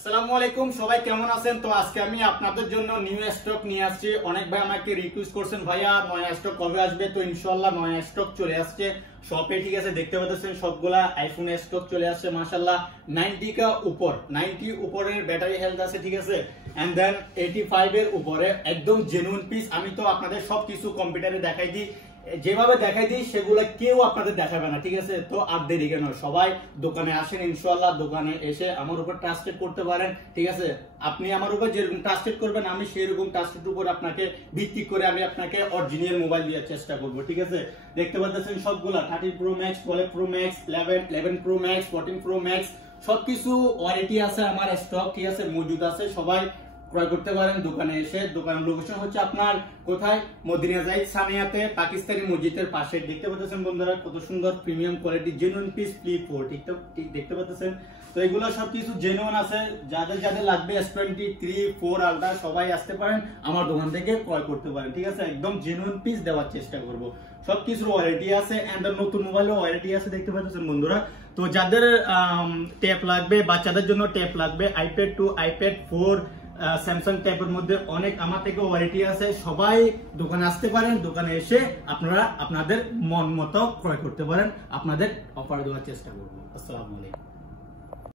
আসসালামু আলাইকুম, সবাই কেমন আছেন? তো আজকে আমি আপনাদের জন্য নিউ স্টক নিয়ে আসছি। অনেক ভাই আমাকে রিকোয়েস্ট করছেন, ভাইয়া নয়া স্টক কবে আসবে? তো ইনশাআল্লাহ নয়া স্টক চলে আসছে শপে। ঠিক আছে, দেখতে পাচ্ছেন সবগুলা আইফোন স্টক চলে আসছে মাশাআল্লাহ। 90 কা উপর, 90 উপরের ব্যাটারি হেলথ আছে। ঠিক আছে, এন্ড দেন 85 এর উপরে একদম জেনুইন পিস। আমি তো আপনাদের সবকিছু কম্পিউটারে দেখাই দিই, যেভাবে দেখাই দিই সেগুলো কেউ আপনাদের দেখাবে না। ঠিক আছে, তো আর দেরি কেন, সবাই দোকানে আসেন ইনশাআল্লাহ। দোকানে এসে আমার উপর ট্রাস্টেড করতে পারেন। ঠিক আছে, আপনি আমার উপর যেরকম ট্রাস্টেড করবেন আমি সেরকম ট্রাস্টেড উপর আপনাকে ভিত্তি করে আমি আপনাকে অরিজিনাল মোবাইল দেওয়ার চেষ্টা করব। ঠিক আছে, দেখতে পাচ্ছেন সবগুলা 13 pro max, 12 pro max, 11 pro max, 14 pro max সবকিছু ওয়ারেন্টি আছে আমার স্টক। ঠিক আছে, মজুদ আছে, সবাই ক্রয় করতে পারেন দোকানে এসে। দোকানের লোকেশন হচ্ছে আপনার কোথায়? মদিনা জাইদ সানিয়াতে, পাকিস্তানি মসজিদের পাশে। দেখতে পাচ্ছেন বন্ধুরা কত সুন্দর premium quality genuine piece flip 4। ঠিক দেখতে পাচ্ছেন। তো এগুলো সবকিছু জেনুইন আছে। যাদের যাদের লাগবে S23 4 আলট্রা সবাই আসতে পারেন আমার দোকান থেকে ক্রয় করতে পারেন। ঠিক আছে, একদম জেনুইন পিস দেওয়ার চেষ্টা করব। সবকিছুর ওয়ারেন্টি আছে এন্ড নতুন মোবাইলের ওয়ারেন্টি আছে। দেখতে পাচ্ছেন বন্ধুরা। তো যাদের ট্যাব লাগবে, বাচ্চাদের জন্য ট্যাব লাগবে, iPad 2, iPad 4, স্যামসাং ট্যাবের মধ্যে অনেক আমার থেকে ওয়ারেন্টি আছে। সবাই দোকানে আসতে পারেন, দোকানে এসে আপনারা আপনাদের মন মতো ক্রয় করতে পারেন। আপনাদের অফার দেওয়ার চেষ্টা করবো। আসসালামু আলাইকুম।